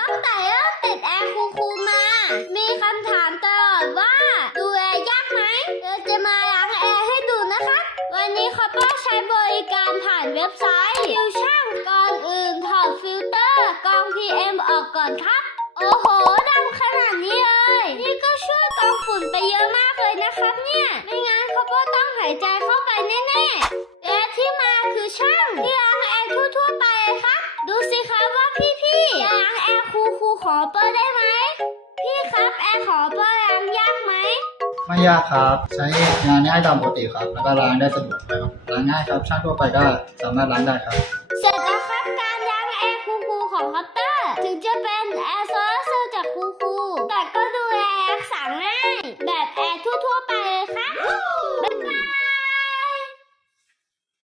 ตั้งแต่เริ่มติดแอร์คูคูมา มีคำถามตลอดว่า ดูแลยากไหมเราจะมาล้างแอร์ให้ดูนะคะ วันนี้คอปเปอร์ใช้บริการผ่านเว็บไซต์ฟิวชั่นก่อนอื่นถอดฟิลเตอร์กรอง PM ออกก่อนครับ โอ้โหดำขนาดนี้เลย นี่ก็ช่วยกรองฝุ่นไปเยอะมากเลยนะครับเนี่ย ไม่งั้นคอปเปอร์ต้องหายใจเข้าไปแน่ๆ และที่มาคือช่างที่ล้างแอร์ทั่วๆไปเลยครับ ดูสิครับว่าพี่ๆจะล้างแอร์คูคูๆ ขอเปอร์ได้ไหม พี่ครับแอร์ขอเปอร์ล้างยากไหม ไม่ยากครับ ใช้งานง่ายตามปกติครับ แล้วก็ล้างได้สะดวกครับล้างง่ายครับช่างทั่วไปก็สามารถล้างได้ครับ เสร็จแล้วครับการล้างแอร์คูคูๆของคอปเตอร์ ถึงจะเป็นแอร์โซ